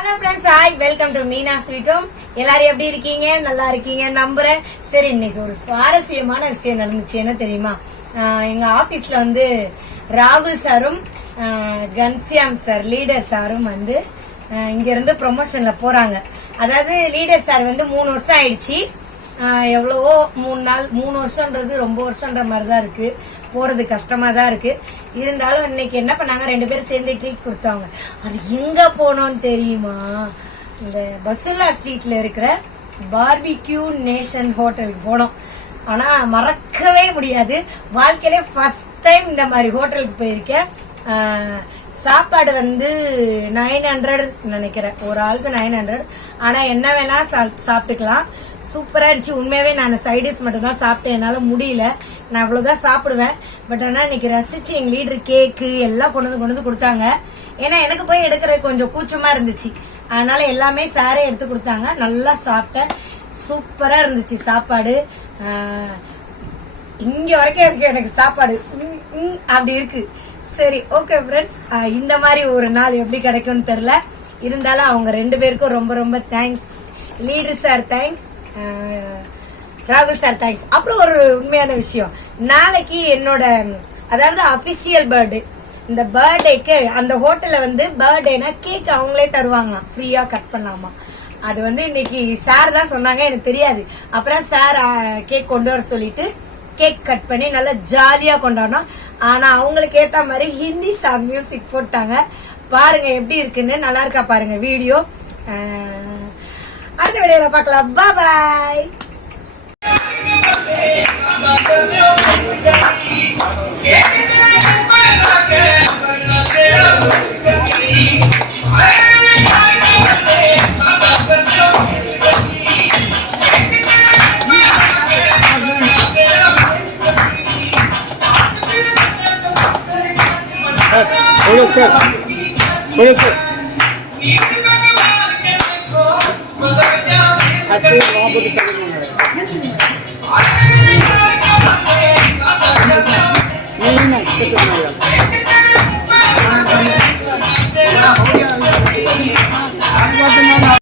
Hello friends, hi, welcome to Meena sweet home. எல்லாரும் எப்படி இருக்கீங்க? நல்லா இருக்கீங்க நம்புறேன். சரி, இன்னைக்கு ஒரு சுவாரஸ்யமான விஷயம் நடந்துச்சு. என்ன தெரியுமா? எங்க ஆபீஸ்ல வந்து ராகுல் சாரும் கன்சியாம் சார் லீடர் சாரும் வந்து இங்க இருந்து ப்ரொமோஷன்ல போறாங்க. அதாவது லீடர் சார் வந்து 3 வருஷம் ஆயிடுச்சு. எவ்வளவோ 3 வருஷம்ன்றது ரொம்ப வருஷம்ன்ற மாதிரி தான் இருக்கு. போறது கஷ்டமா தான் இருக்கு. இருந்தாலும் இன்னைக்கு என்ன பண்ணாங்க, 2 பேரும் சேர்ந்து ட்ரீட் கொடுத்தாங்க. அது எங்க போனோம்னு தெரியுமா? இந்த பசுல்லா ஸ்ட்ரீட்ல இருக்கிற பார்பிக்யூ நேஷன் ஹோட்டலுக்கு போனோம். ஆனா மறக்கவே முடியாது. வாழ்க்கையில ஃபர்ஸ்ட் டைம் இந்த மாதிரி ஹோட்டலுக்கு போயிருக்கேன். சாப்பாடு வந்து 900 நினைக்கிறேன், ஒரு ஆளுக்கு 900. ஆனா என்ன வேணா சாப்பிட்டுக்கலாம். சூப்பரா இருந்துச்சு. உண்மையாவே நான் சைடிஸ் மட்டும் தான் சாப்பிட்டேன், என்னால முடியல. நான் அவ்வளவுதான் சாப்பிடுவேன். பட் ஆனா இன்னைக்கு ரசிச்சு எங்க லீடர் கேக்கு எல்லாம் கொண்டு வந்து கொடுத்தாங்க. ஏன்னா எனக்கு போய் எடுக்கிறது கொஞ்சம் கூச்சமா இருந்துச்சு. அதனால எல்லாமே சாரே எடுத்து கொடுத்தாங்க. நல்லா சாப்பிட்டேன். சூப்பரா இருந்துச்சு சாப்பாடு. இங்க வரைக்கும் இருக்கு எனக்கு சாப்பாடு. அப்படி இருக்கு. சரி, ஓகே ஃப்ரெண்ட்ஸ், இந்த மாதிரி ஒரு நாள் எப்படி கிடைக்கும்னு தெரியல. இருந்தாலும் அவங்க 2 பேருக்கும் ரொம்ப ரொம்ப தேங்க்ஸ். லீடர் சார் தேங்க்ஸ், ராகுல் சார் தேங்க்ஸ். அப்புறம் ஒரு உண்மையான விஷயம், நாளைக்கு என்னோட அதாவது அபிஷியல் பர்த்டே. இந்த பர்த்டேக்கு அந்த ஹோட்டல்ல வந்து பர்த்டேனா கேக் அவங்களே தருவாங்களாம், ஃப்ரீயா கட் பண்ணாமா. அது வந்து இன்னைக்கு சார் தான் சொன்னாங்க, எனக்கு தெரியாது. அப்புறம் சார் கேக் கொண்டு வர சொல்லிட்டு கேக் கட் பண்ணி நல்லா ஜாலியா கொண்டாடணும். ஆனா அவங்களுக்கு ஏத்த மாதிரி ஹிந்தி சாங் மியூசிக் போட்டாங்க. பாருங்க எப்படி இருக்குன்னு. நல்லா இருக்கா பாருங்க வீடியோ. அடுத்த வீடியோல பார்க்கலாம். பாய். Sir,